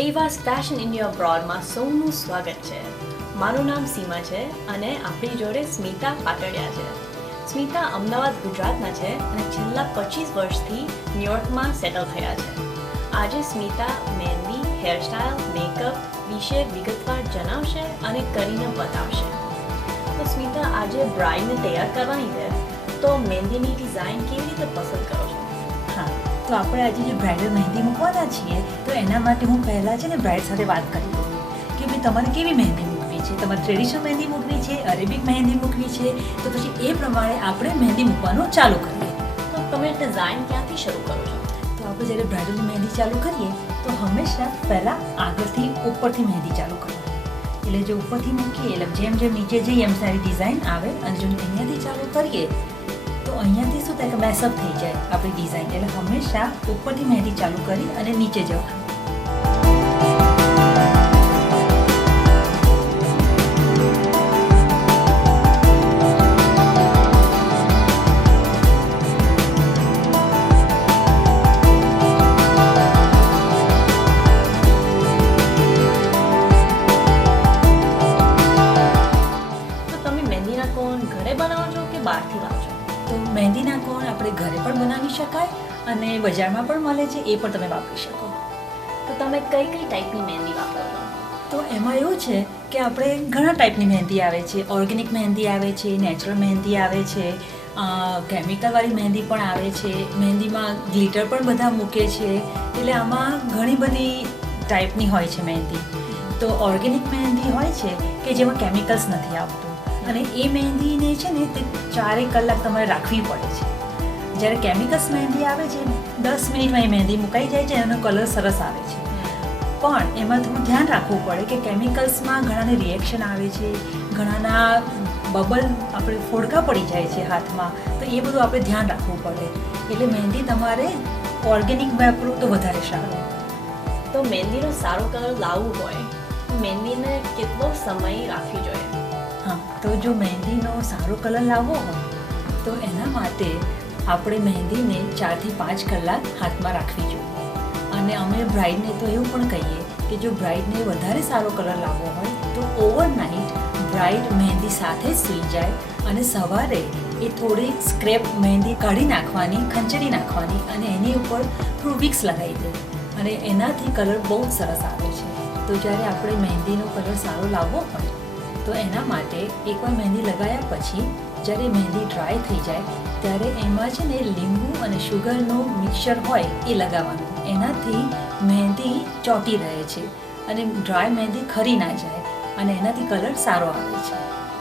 એવાસ fashion India બ્રોડમાં સૌનું સ્વાગત છે. મારું નામ સીમા છે અને આપણી જોડે સ્મિતા પાટડિયા છે. સ્મિતા અમદાવાદ ગુજરાતના છે અને છેલ્લા 25 વર્ષથી ન્યુયોર્કમાં સેટલ થયા છે. આજે સ્મિતા મહેંદી, હેરસ્ટાઇલ, મેકઅપ વિશે વિગતવાર જણાવશે અને કરીને બતાવશે. તો સ્મિતા, આજે બ્રાઇડને તૈયાર કરવાની છે તો મહેંદીની ડિઝાઇન કેવી રીતે પસંદ કરો છો? હા, તો આપણે આજે જે બ્રાઇડલ મહેંદી મૂકવાના છીએ તો એના માટે હું પહેલાં છે ને બ્રાઇડ સાથે વાત કરી લઉં કે ભાઈ તમારે કેવી મહેંદી મૂકવી છે, તમારે ટ્રેડિશનલ મહેંદી મૂકવી છે, અરેબિક મહેંદી મૂકવી છે, તો પછી એ પ્રમાણે આપણે મહેંદી મૂકવાનું ચાલુ કરીએ. તો તમે ડિઝાઇન ક્યાંથી શરૂ કરો છો? તો આપણે જ્યારે બ્રાઇડલ મહેંદી ચાલુ કરીએ તો હંમેશા પહેલાં આગળથી ઉપરથી મહેંદી ચાલુ કરવાની. એટલે જો ઉપરથી મૂકીએ એટલે જેમ જેમ નીચે જઈએ એમ સારી ડિઝાઇન આવે, અને જો અહીંયાથી ચાલુ કરીએ તો અહીંયાથી શું થાય કે મેસઅપ થઈ જાય આપણી ડિઝાઇન. એટલે હંમેશા ઉપરથી મહેંદી ચાલુ કરી અને નીચે જવાનું. ઘરે બનાવો છો કે બહારથી લાવો છો? તો મહેંદીના કોણ આપણે ઘરે પણ બનાવી શકાય અને બજારમાં પણ મળે છે, એ પણ તમે વાપરી શકો. તો તમે કઈ કઈ ટાઈપની મહેંદી વાપરો છો? તો એમાં એવું છે કે આપણે ઘણા ટાઈપની મહેંદી આવે છે. ઓર્ગેનિક મહેંદી આવે છે, નેચરલ મહેંદી આવે છે, કેમિકલવાળી મહેંદી પણ આવે છે, મહેંદીમાં ગ્લિટર પણ બધા મૂકે છે. એટલે આમાં ઘણી બધી ટાઈપની હોય છે મહેંદી. તો ઓર્ગેનિક મહેંદી હોય છે કે જેમાં કેમિકલ્સ નથી આવતું, અને એ મહેંદીને છે ને તે 4 કલાક તમારે રાખવી પડે છે. જ્યારે કેમિકલ્સ મહેંદી આવે છે 10 મિનિટમાં એ મહેંદી મુકાઈ જાય છે, એનો કલર સરસ આવે છે. પણ એમાં થોડું ધ્યાન રાખવું પડે કે કેમિકલ્સમાં ઘણાને રિએક્શન આવે છે, ઘણાના બબલ આપણે ફોડકા પડી જાય છે હાથમાં, તો એ બધું આપણે ધ્યાન રાખવું પડે. એટલે મહેંદી તમારે ઓર્ગેનિક વાપરો તો વધારે સારું. તો મહેંદીનો સારો કલર લાવવું હોય તો મહેંદીને કેટલો સમય રાખવી જોઈએ? હા, તો જો મહેંદીનો સારો કલર લાવવો હોય તો એના માટે આપણે મહેંદીને 4 થી 5 કલાક હાથમાં રાખવી જોઈએ. અને અમે બ્રાઇડને તો એવું પણ કહીએ કે જો બ્રાઇડને વધારે સારો કલર લાવવો હોય તો ઓવરનાઇટ બ્રાઇડ મહેંદી સાથે સૂઈ જાય અને સવારે એ થોડી સ્ક્રેપ મહેંદી કાઢી નાખવાની, ખંચરી નાખવાની અને એની ઉપર થોડું વિક્સ લગાવી દે, અને એનાથી કલર બહુ જ સરસ આવે છે. તો જ્યારે આપણે મહેંદીનો કલર સારો લાવવો હોય તો એના માટે એકવાર મહેંદી લગાવ્યા પછી જ્યારે મહેંદી ડ્રાય થઈ જાય ત્યારે એમાં છે ને લીંબુ અને શુગરનું મિક્સર હોય એ લગાવવાનું. એનાથી મહેંદી ચોંટી રહે છે અને ડ્રાય મહેંદી ખરી ના જાય, અને એનાથી કલર સારો આવે છે.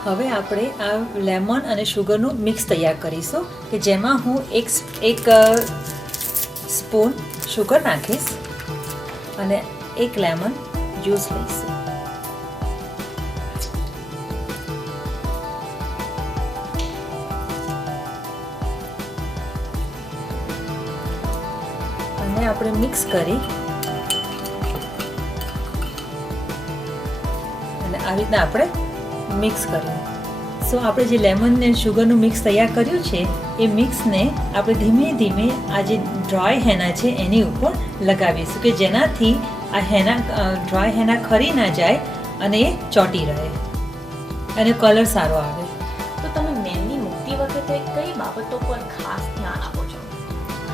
હવે આપણે આ લેમન અને શુગરનું મિક્સ તૈયાર કરીશું, કે જેમાં હું એક સ્પૂન શુગર નાખીશ અને એક લેમન જ્યુસ લઈશું. આપણે મિક્સ કરી અને આવી રીતના આપણે મિક્સ કર્યું. સો આપણે જે લેમન ને શુગરનું મિક્સ તૈયાર કર્યું છે એ મિક્સને આપણે ધીમે ધીમે આ જે ડ્રાય હેના છે એની ઉપર લગાવીશું, કે જેનાથી આ હેના ડ્રાય હેના ખરી ના જાય અને એ ચોંટી રહે અને કલર સારો આવે. તો તમે મહેંદી મૂકતી વખતે કઈ બાબતો પર ખાસ ધ્યાન આપો છો?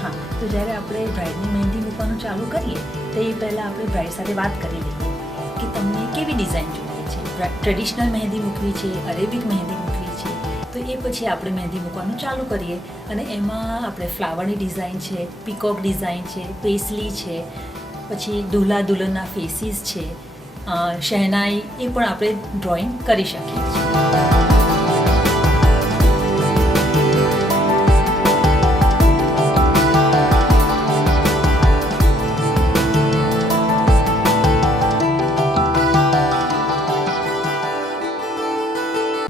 હા, તો જ્યારે આપણે બ્રાઇડની મહેંદી મૂકવાનું ચાલુ કરીએ તો એ પહેલાં આપણે બ્રાઇડ સાથે વાત કરી લઈએ કે તમને કેવી ડિઝાઇન જોઈએ છે. ટ્રેડિશનલ મહેંદી મૂકવી છે, અરેબિક મહેંદી મૂકવી છે, તો એ પછી આપણે મહેંદી મૂકવાનું ચાલુ કરીએ. અને એમાં આપણે ફ્લાવરની ડિઝાઇન છે, પીકોક ડિઝાઇન છે, પેસલી છે, પછી દુલ્હા દુલ્હનના ફેસીસ છે, શહેનાઈ, એ પણ આપણે ડ્રોઈંગ કરી શકીએ છીએ.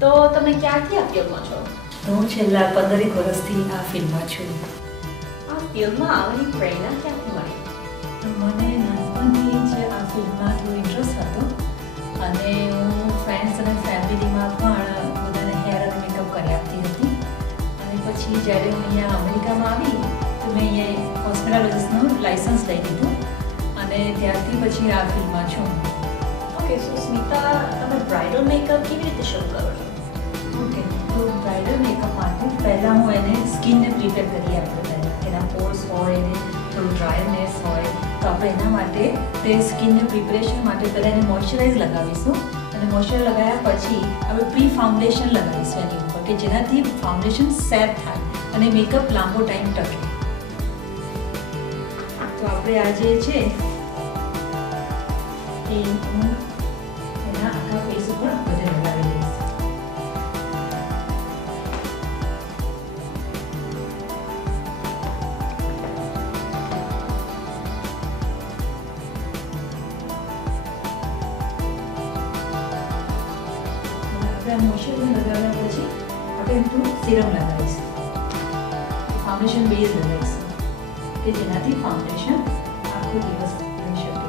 તો તમે ક્યારથી આ ફિલ્મમાં છો? હું છેલ્લા 15 વર્ષથી આ ફિલ્મમાં છું. આ ફિલ્મમાં આવવાની પ્રેરણા ક્યાંથી મળી? મને નાનપણથી જ આ ફિલ્મમાં થોડો ઇન્ટરેસ્ટ હતો, અને હું ફ્રેન્ડ્સ અને ફેમિલીમાં પણ બધાને હેર અને મેકઅપ કરી આપતી હતી. અને પછી જ્યારે હું અહીંયા અમેરિકામાં આવી તો મેં અહીંયા કોસ્મેટોલોજીસ્ટનું લાઇસન્સ લઈ લીધું, અને અને ત્યારથી પછી આ ફિલ્ડમાં છું. ઓકે, સો સ્મિતા, તમે બ્રાઇડલ મેકઅપ કેવી રીતે શરૂ કરો છો? ઓકે, તો બ્રાઇડલ મેકઅપ માટે પહેલાં હું એને સ્કિનને પ્રિપેર કરીએ આપણે પહેલાં. એના પોર્સ હોય, એને થોડું ડ્રાયનેસ હોય, તો આપણે એના માટે તે સ્કિનને પ્રિપરેશન માટે પહેલાં એને મોઇશ્ચરાઇઝ લગાવીશું. અને મોઇશ્ચર લગાવ્યા પછી આપણે પ્રી ફાઉન્ડેશન લગાવીશું એની ઉપર, કે જેનાથી ફાઉન્ડેશન સેટ થાય અને મેકઅપ લાંબો ટાઈમ ટકે. તો આપણે આ જે છે એ હું એના આખા ફેસ ઉપર બધે લગાવી દઈશ. મોઇશ્ચર લગાવ્યા પછી આપણે થોડું સિરમ લગાવીશું, ફાઉન્ડેશન બેઝ લગાવીશું, કે જેનાથી ફાઉન્ડેશન આખો દિવસ રહી શકે.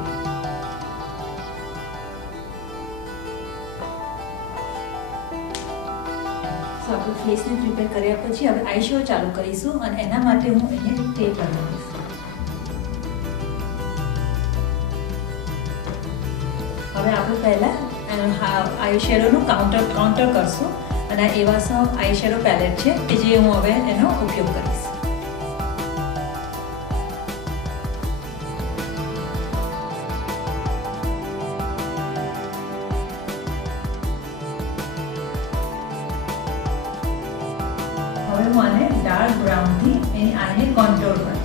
સો આપણે ફેસને પ્રિપેર કર્યા પછી હવે આઈશેડો ચાલુ કરીશું અને એના માટે હું અહીંયા ટેપ લગાવીશ. હવે આપણે પહેલાં આઈશેડોનું કાઉન્ટર કરશું અને આ એવાસો આઈશેડો પેલેટ છે કે જે હું હવે એનો ઉપયોગ કરીશ. હવે હું આને ડાર્ક બ્રાઉનથી એની આઈને કોન્ટોર કરીશ.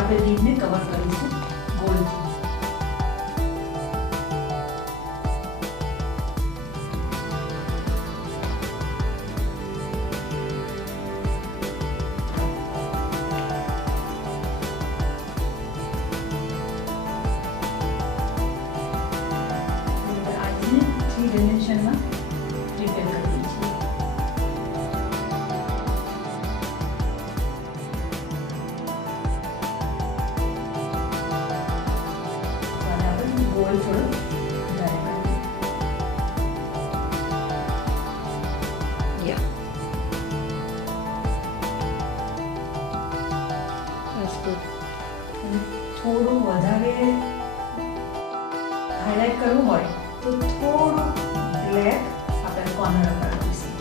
આપણે લીડને કવર કરીશું ગોલ્ડથી. આજને 3 ડાયમેન્શનમાં પ્રિપેર કરીએ છીએ. ગોલ થોડો વધારે કરીએ. થોડું વધારે હાઇલાઇટ કરવું હોય તો થોડું બ્લેક આપણે કોર્નર પર આપીશું.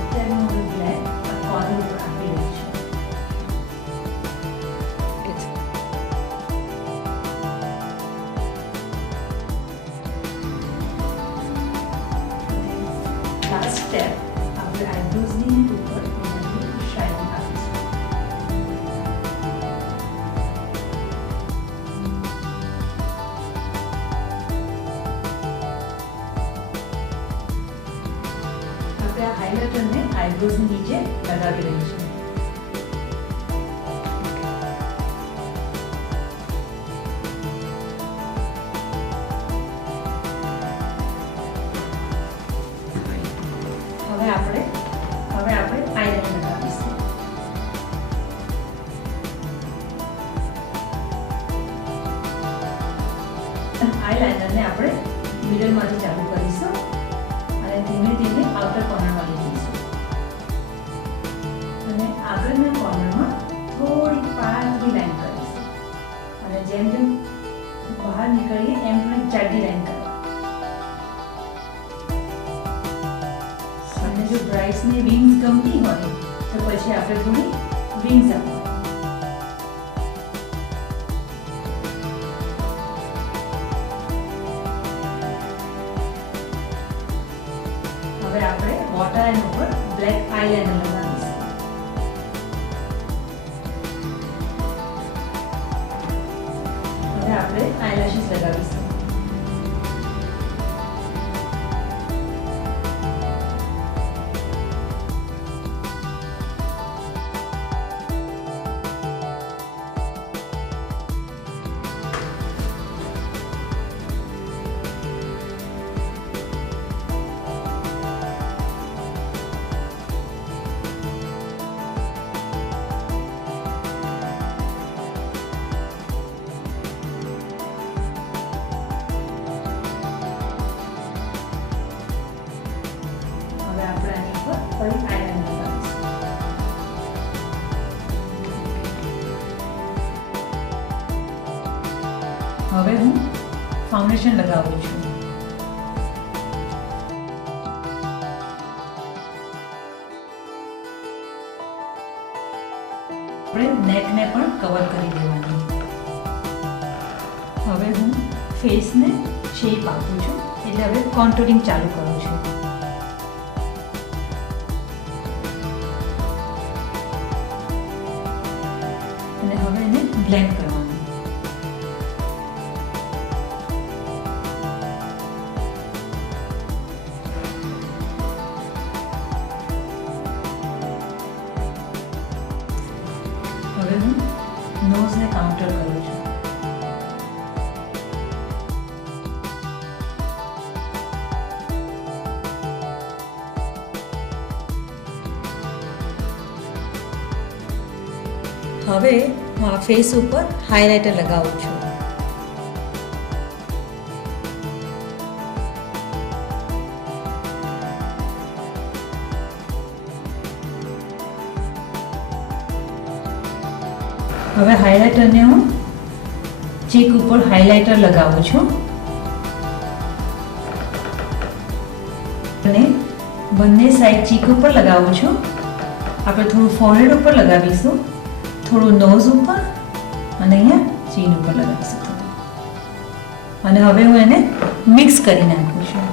અત્યારે હું બ્લેક કોર્નર ઉપર આપી રહી છું. લાસ્ટ સ્ટેપ આપણે આઈબ્રોઝની ઉપર શાઇનિંગ આપીશું. આપણે આ હાઇલાઇટરને આઈબ્રોઝની નીચે લગાવી રહીશું. હવે આપણે આઈલાઇનર લગાવીશું. આઈલાઇનરને આપણે મિડલમાંથી ચાલુ કરીશું અને ધીમે ધીમે આઉટર કોર્નરમાં લઈ જઈશું. અને આગળના કોર્નરમાં થોડી પાતળી લાઈન કરીશું અને જેમ જેમ બહાર નીકળીએ એમ થોડી જાડી લાઈન કરવા. અને જો બ્રાઇડ્સની વિંગ્સ ગમતી હોય તો પછી આપણે થોડી વિંગ્સ આપવા. હવે આપણે વોટર લાઈન ઉપર બ્લેક આઈલાઇનર લગાવીશું. હવે આપણે આઈલેશિસ લગાવીશું. હવે હું ફાઉન્ડેશન લગાવું છું. આપણે નેકને પણ કવર કરી દેવાની. હવે હું ફેસને શેપ આપું છું, એટલે હવે કોન્ટુરિંગ ચાલુ કરું છું. અને હવે એને બ્લેન્ડ કરવાનું. હવે હું નોઝને કાઉન્ટર કરું છું. હવે હું આ ફેસ ઉપર હાઇલાઇટર લગાવું છું. હવે હાઇલાઇટરને હું ચીક ઉપર હાઇલાઇટર લગાવું છું અને બંને સાઈડ ચીક ઉપર લગાવું છું. આપણે થોડું ફોrehead ઉપર લગાવીશું, થોડું નોઝ ઉપર અને અહીંયા ચીન ઉપર લગાવીશું થોડું. અને હવે હું એને મિક્સ કરી નાખું છું.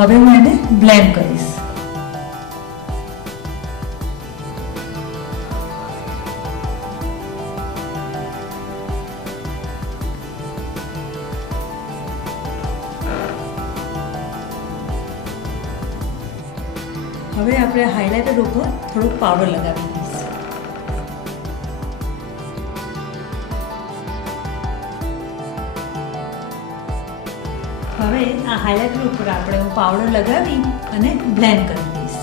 હવે હું એને બ્લેન્ડ કરીશ. હવે આપણે હાઇલાઇટર ઉપર થોડું પાવડર લગાવી દઈશું. હવે આ હાઇલાઇટર ઉપર આપણે હું પાવડર લગાવી અને બ્લેન્ડ કરી દઈશ.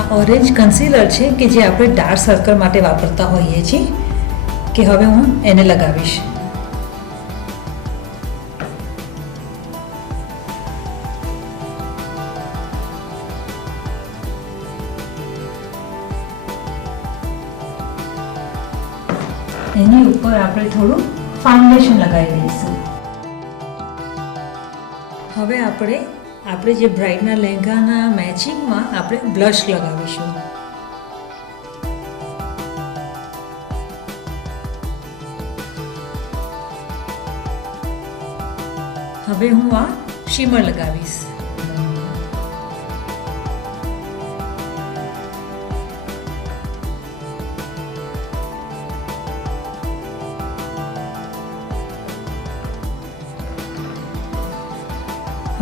આ ઓરેન્જ કન્સીલર છે કે જે આપણે ડાર્ક સર્કલ માટે વાપરતા હોઈએ છીએ, કે હવે હું એને લગાવીશ. એની ઉપર આપણે થોડું ફાઉન્ડેશન લગાવી દઈશું. હવે આપણે જે બ્રાઇડના લહેંગાના મેચિંગમાં આપણે બ્લશ લગાવીશું. હવે હું આ શિમર લગાવીશ.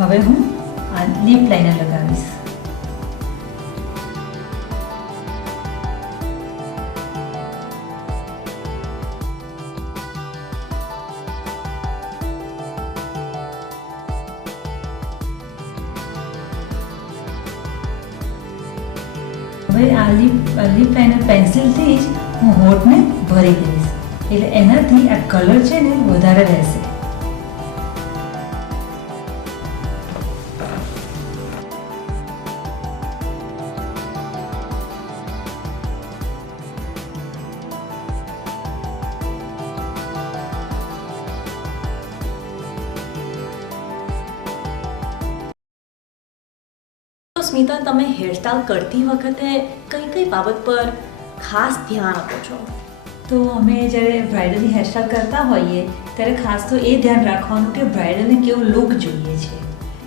હવે હું આ લિપ લાઇનર લગાવીશ. હવે આ લિપ લાઇનર પેન્સિલથી જ હું હોઠને ભરી દઈશ, એટલે એનાથી આ કલર છે ને વધારે રહેશે. તો સ્મિતા, તમે હેરસ્ટાઈલ કરતી વખતે કઈ કઈ બાબત પર ખાસ ધ્યાન આપો છો? તો અમે જ્યારે બ્રાઇડલની હેરસ્ટાઈલ કરતા હોઈએ ત્યારે ખાસ તો એ ધ્યાન રાખવાનું કે બ્રાઇડલને કેવો લુક જોઈએ છે,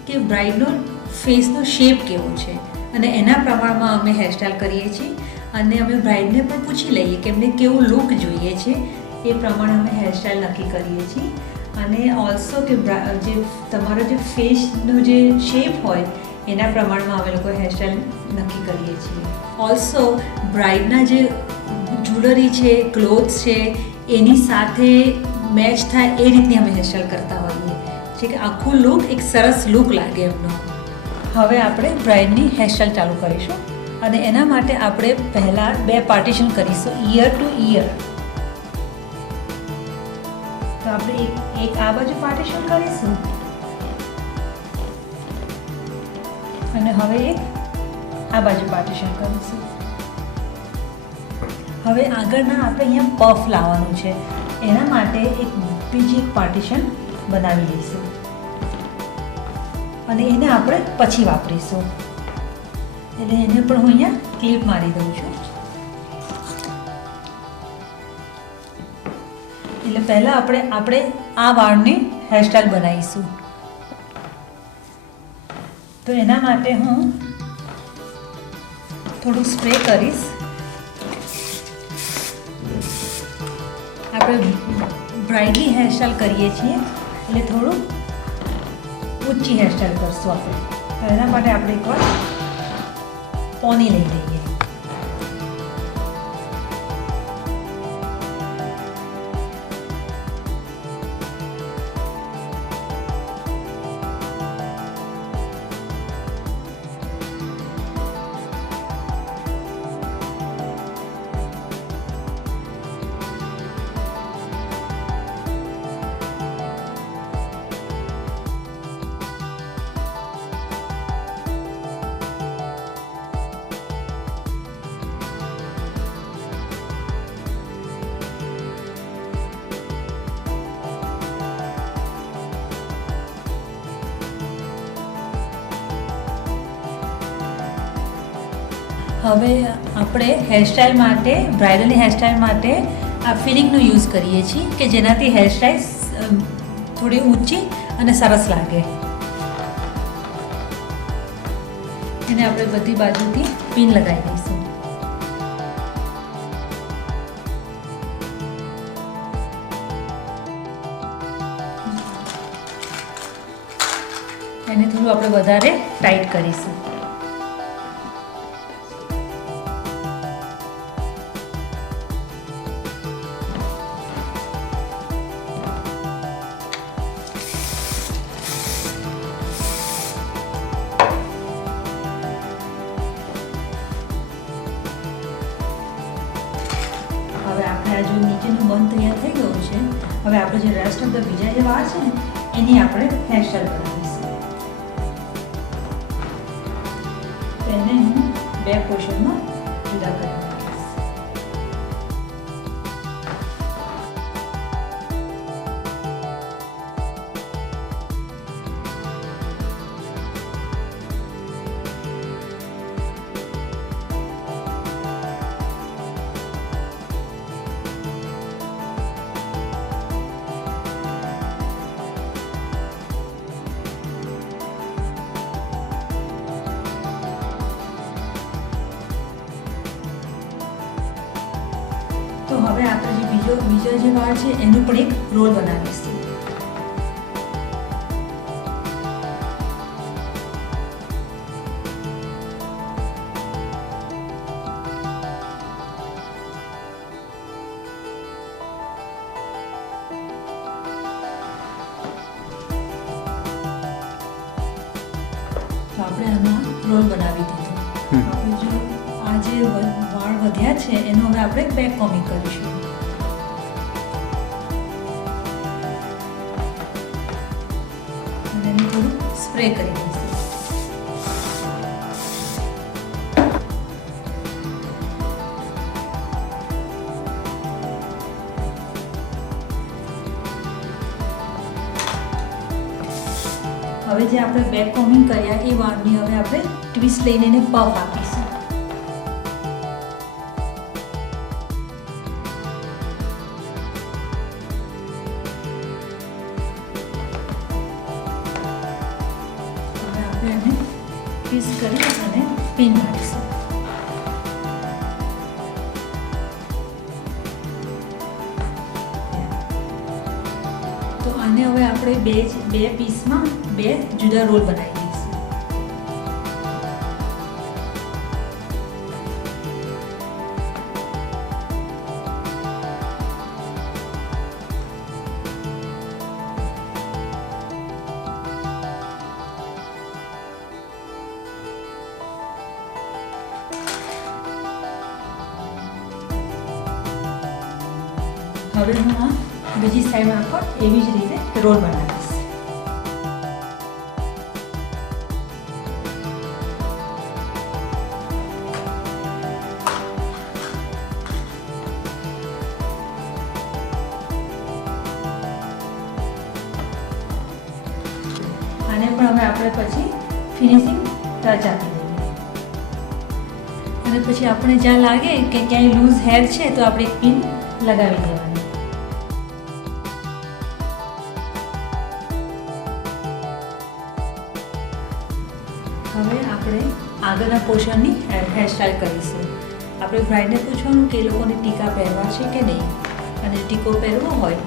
કે બ્રાઇડનો ફેસનો શેપ કેવો છે, અને એના પ્રમાણમાં અમે હેરસ્ટાઈલ કરીએ છીએ. અને અમે બ્રાઇડને પણ પૂછી લઈએ કે એમને કેવો લુક જોઈએ છે, એ પ્રમાણે અમે હેરસ્ટાઈલ નક્કી કરીએ છીએ. અને ઓલ્સો કે જે તમારો જે ફેસનો જે શેપ હોય એના પ્રમાણમાં અમે લોકો હેરસ્ટાઈલ નક્કી કરીએ છીએ. ઓલ્સો બ્રાઇડના જે જ્વેલરી છે, ક્લોથ્સ છે, એની સાથે મેચ થાય એ રીતની અમે હેરસ્ટાઈલ કરતા હોઈએ છીએ કે આખું લુક એક સરસ લુક લાગે એમનો. હવે આપણે બ્રાઇડની હેરસ્ટાઈલ ચાલુ કરીશું. અને એના માટે આપણે પહેલાં 2 પાર્ટીશન કરીશું, ઈયર ટુ ઈયર. તો આપણે એક આ બાજુ પાર્ટીશન કરીશું અને હવે એક આ બાજુ પાર્ટીશન કરીશું. હવે આગળના આપણે અહીંયા પફ લાવવાનું છે, એના માટે બીજી એક પાર્ટીશન બનાવી લઈશું અને એને આપણે પછી વાપરીશું. એટલે એને પણ હું અહીંયા ક્લિપ મારી દઉં છું. એટલે પહેલાં આપણે આ વાળની હેરસ્ટાઈલ બનાવીશું. તો એના માટે હું થોડું સ્પ્રે કરીશ. આપણે બ્રાઇડની હેરસ્ટાઈલ કરીએ છીએ એટલે થોડું ઊંચી હેરસ્ટાઈલ કરશું આપણે. તો એના માટે આપણે એકવાર પોની લઈ લઈએ. હવે આપણે હેરસ્ટાઈલ માટે, બ્રાઇડલની હેરસ્ટાઈલ માટે આ ફિલિંગનો યુઝ કરીએ છીએ કે જેનાથી હેરસ્ટાઈલ થોડી ઊંચી અને સરસ લાગે. એને આપણે બધી બાજુથી પિન લગાવી દઈશું. એને થોડું આપણે વધારે ટાઈટ કરીશું. હવે આપણે આ જો નીચેનું બંધ તૈયાર થઈ ગયું છે. હવે આપણે જે રેસ્ટ ઓફ ધ બીજા જે વાળ છે ને એની આપણે હેરસ્ટાઈલ બનાવીશું. તેને હું 2 પોર્શનમાં જુદા કરી નાખીશ. તો હવે આપણે જે બીજો જે વાળ છે એનું પણ એક રોલ બનાવીશું. તો આપણે આમાં રોલ બનાવી દીધો. આપણે જો આ જે વાળ વધ્યા છે એનું હવે આપણે બેક કોમિંગ કરીશું. અને એને થોડું સ્પ્રે કરી દઈશું. હવે જે આપણે બેક કોમિંગ કર્યા એ વાળની હવે આપણે ટ્વિસ્ટ લઈને એને પફ આપીશું. હવે આપણે એને ટ્વિસ્ટ કરી અને પિન મારીશું. તો આને હવે આપણે બે પીસમાં 2 જુદા રોલ બનાવી દઈશું. હવે હું આ બીજી સાઈડમાં પણ એવી જ રીતે રોલ બનાવીશ. આને પણ હવે આપણે પછી ફિનિશિંગ ટચ આપી દઈએ. અને પછી આપણે જ્યાં લાગે કે ક્યાંય લૂઝ હેર છે તો આપણે એક પિન લગાવી દેવાની. હવે આપણે આગળના પોર્શનની હેરસ્ટાઈલ કરીશું. આપણે બ્રાઇડને પૂછવાનું કે એ લોકોને ટીકા પહેરવા છે કે નહીં, અને ટીકો પહેરવો હોય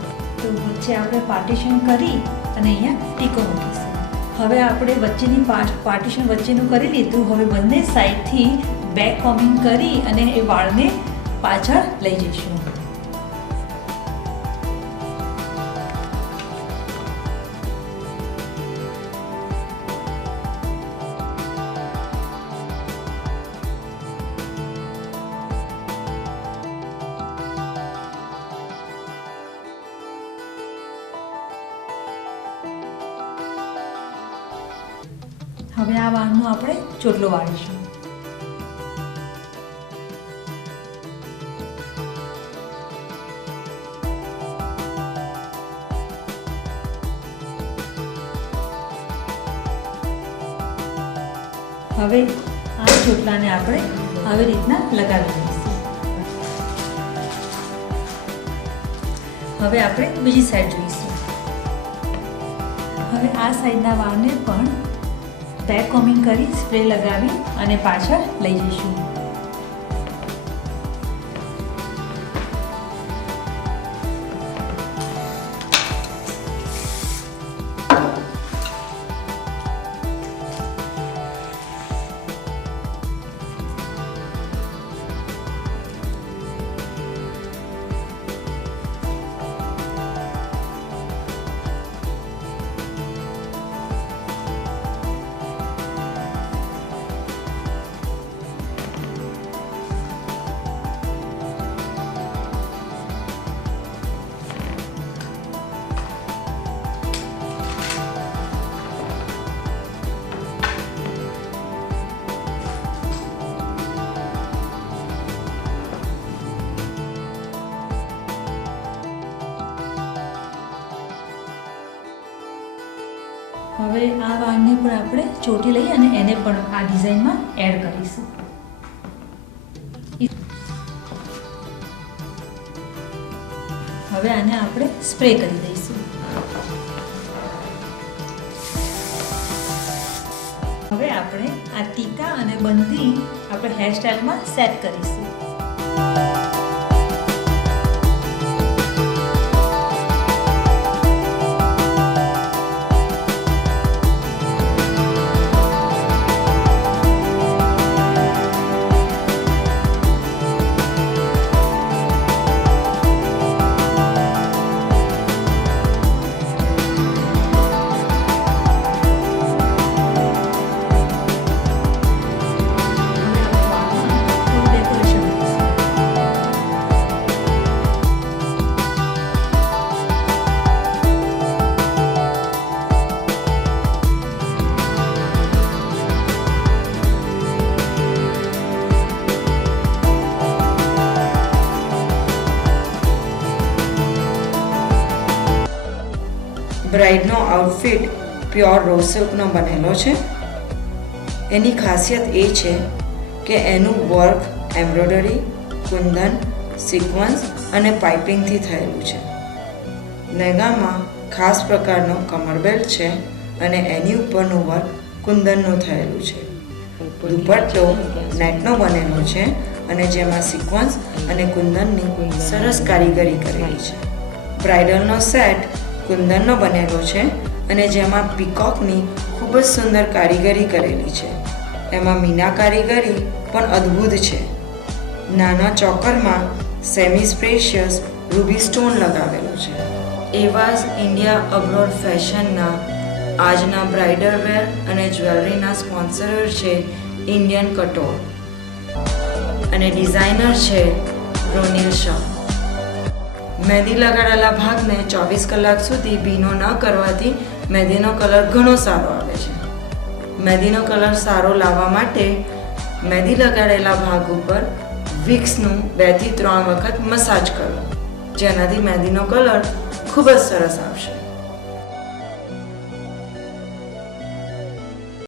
તો વચ્ચે આપણે પાર્ટીશન કરી અને અહીંયા ટીકો મૂકીશું. હવે આપણે વચ્ચેની પાર્ટીશન વચ્ચેનું કરી લીધું. હવે બંને સાઈડથી બેક કોમિંગ કરી અને એ વાળને પાછળ લઈ જઈશું. હવે આ વાળનો આપણે ચોટલો વાળીશું. હવે આ ચોટલાને આપણે આવી રીતના લગાવી દઈશું. હવે આપણે બીજી સાઈડ જોઈશું. હવે આ સાઈડના વાળને પણ બેક કોમિંગ કરી સ્પ્રે લગાવી અને પાછળ લઈ જઈશું. હવે આ વાળને પણ આપણે ચોટી લઈ અને એને પણ આ ડિઝાઇનમાં એડ કરીશું. હવે આને આપણે સ્પ્રે કરી દઈશું. હવે આપણે આ ટીકા અને બંદી આપણે હેરસ્ટાઈલમાં સેટ કરીશું. બ્રાઇડનો આઉટફિટ પ્યોર રો સિલ્કનો બનેલો છે. એની ખાસિયત એ છે કે એનું વર્ક એમ્બ્રોઇડરી, કુંદન, સિક્વન્સ અને પાઇપિંગથી થયેલું છે. લહેંગામાં ખાસ પ્રકારનો કમરબેલ્ટ છે અને એની ઉપરનું વર્ક કુંદનનું થયેલું છે. દુપટ્ટો નેટનો બનેલો છે અને જેમાં સિક્વન્સ અને કુંદનની સરસ કારીગરી કરેલી છે. બ્રાઇડલનો સેટ કુંદનનો બનેલો છે અને જેમાં પીકોકની ખૂબ જ સુંદર કારીગરી કરેલી છે. એમાં મીના કારીગરી પણ અદ્ભુત છે. નાના ચોકરમાં સેમી સ્પ્રેશિયસ રૂબી સ્ટોન લગાવેલો છે. એવા જ ઇન્ડિયા અબ્રોડ ફેશનના આજના બ્રાઇડલ વેર અને જ્વેલરીના સ્પોન્સરર છે ઇન્ડિયન કટોર અને ડિઝાઇનર છે રોનિલ શાહ. મહેંદી લગાડેલા ભાગને 24 કલાક સુધી ભીનો ન કરવાથી મહેંદીનો કલર ઘણો સારો આવે છે. મહેંદીનો કલર સારો લાવવા માટે મહેંદી લગાડેલા ભાગ ઉપર વિક્સનું 2 થી 3 વખત મસાજ કરો, જેનાથી મહેંદીનો કલર ખૂબ જ સરસ આવશે.